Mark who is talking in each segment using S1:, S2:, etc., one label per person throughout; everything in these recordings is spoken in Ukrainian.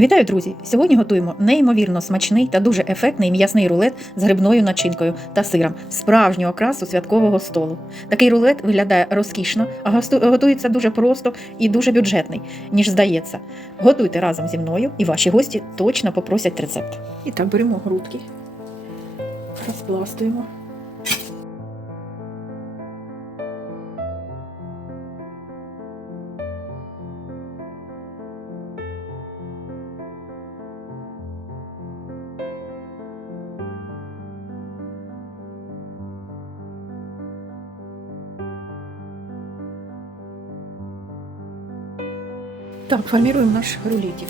S1: Вітаю, друзі! Сьогодні готуємо неймовірно смачний та дуже ефектний м'ясний рулет з грибною начинкою та сиром, справжню окрасу святкового столу. Такий рулет виглядає розкішно, а готується дуже просто і дуже бюджетний, ніж здається. Готуйте разом зі мною, і ваші гості точно попросять рецепт. І так беремо грудки, розпластуємо. Так, формируем наш рулетик.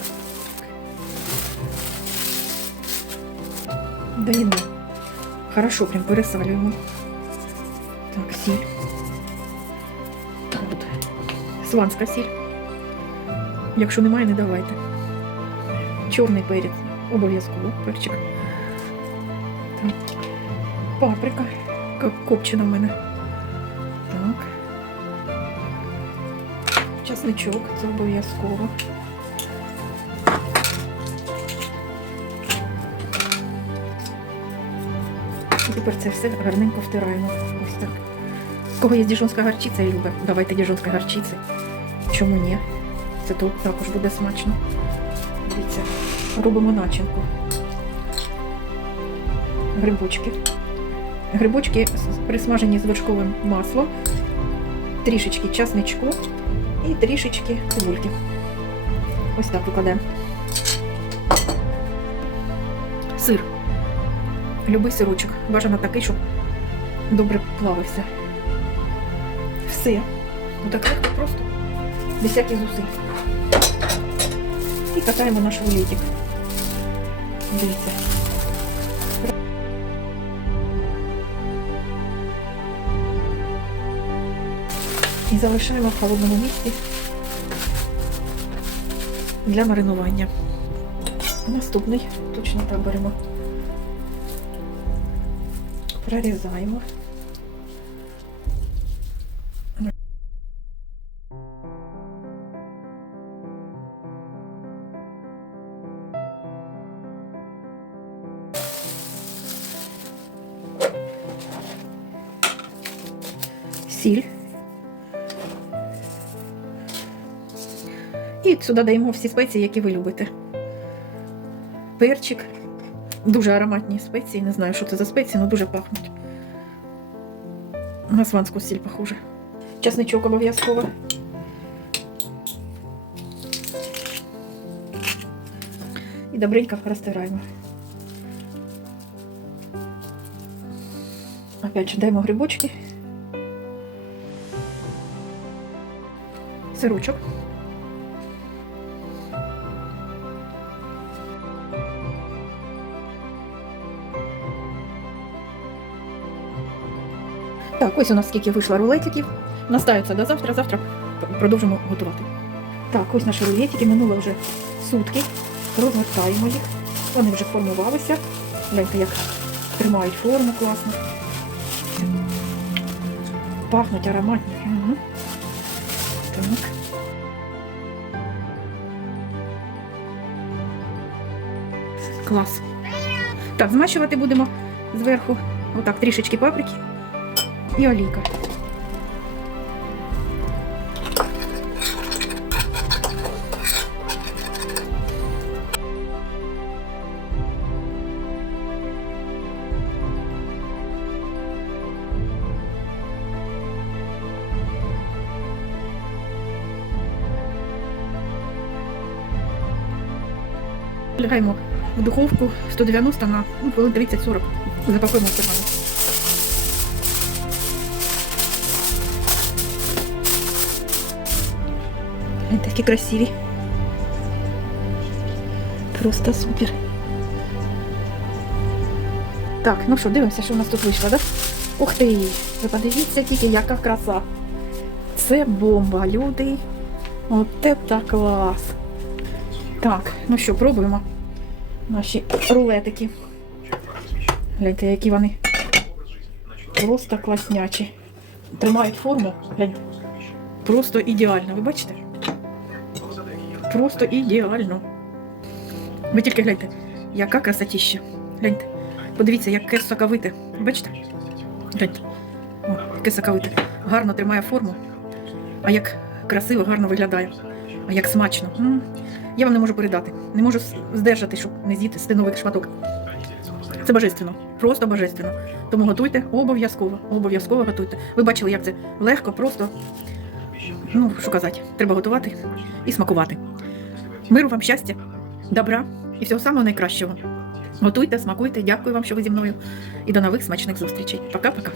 S1: Даємо. Хорошо, прям пересалюємо. Так, сіль. От. Сванська сіль. Якщо немає, не давайте. Чорний перець. Обов'язково перчик. Так. Паприка. Ка- Копчена в мене. Часничок, це обов'язково. Тепер це все гарненько втираємо. Ось так. В кого є діжонська гарчиця любить, давайте діжонська гарчиця. Чому ні? Це тут також буде смачно. Дивіться, робимо начинку. Грибочки. Грибочки присмажені з вершковим маслом, трішечки часничку і трішечки цибульки. Ось так викладаємо. Сир. Любий сирочок. Бажано такий, щоб добре плавився. Все. Отак легко просто. Без всяких зусиль. І катаємо наш рулетик. Дивіться. І залишаємо в холодному місці для маринування. Наступний точно так беремо. Прорізаємо. Сіль. І сюди даємо всі спеції, які ви любите. Перчик. Дуже ароматні спеції. Не знаю, що це за спеції, але дуже пахнуть. На сванську сіль похоже. Часничок обов'язково. І добренько розтираємо. Опять же даємо грибочки. Сирочок. Так, ось у нас скільки вийшло рулетиків. Настаються до завтра, завтра продовжимо готувати. Так, ось наші рулетики, минуло вже сутки. Розгортаємо їх. Вони вже формувалися. Гляньте, як тримають форму класно. Пахнуть ароматні. Угу. Так. Клас. Так, змащувати будемо зверху. Отак, трішечки паприки і олійка. Лягаємо в духовку 190 на ну, хвилин 30-40. Запакуємо в стакани. Вони такі красиві. Просто супер. Так, ну що, дивимося, що у нас тут вийшло, так? Да? Ух ти! Ви подивіться тільки, яка краса. Це бомба, люди. От це клас. Так, ну що, пробуємо наші рулетики. Гляньте, які вони просто класнячі. Тримають форму. Гляньте. Просто ідеально. Ви бачите? Просто ідеально. Ви тільки гляньте, яка красотіща. Гляньте. Подивіться, яке соковите. Бачите? Гляньте. О, яке соковите. Гарно тримає форму. А як красиво, гарно виглядає. А як смачно. М. Я вам не можу передати. Не можу здержати, щоб не з'їти стиновий шматок. Це божественно. Просто божественно. Тому готуйте обов'язково. Обов'язково готуйте. Ви бачили, як це легко, просто. Ну, що казати, треба готувати і смакувати. Миру вам щастя, добра і всього самого найкращого. Готуйте, смакуйте. Дякую вам, що ви зі мною. І до нових смачних зустрічей. Пока-пока.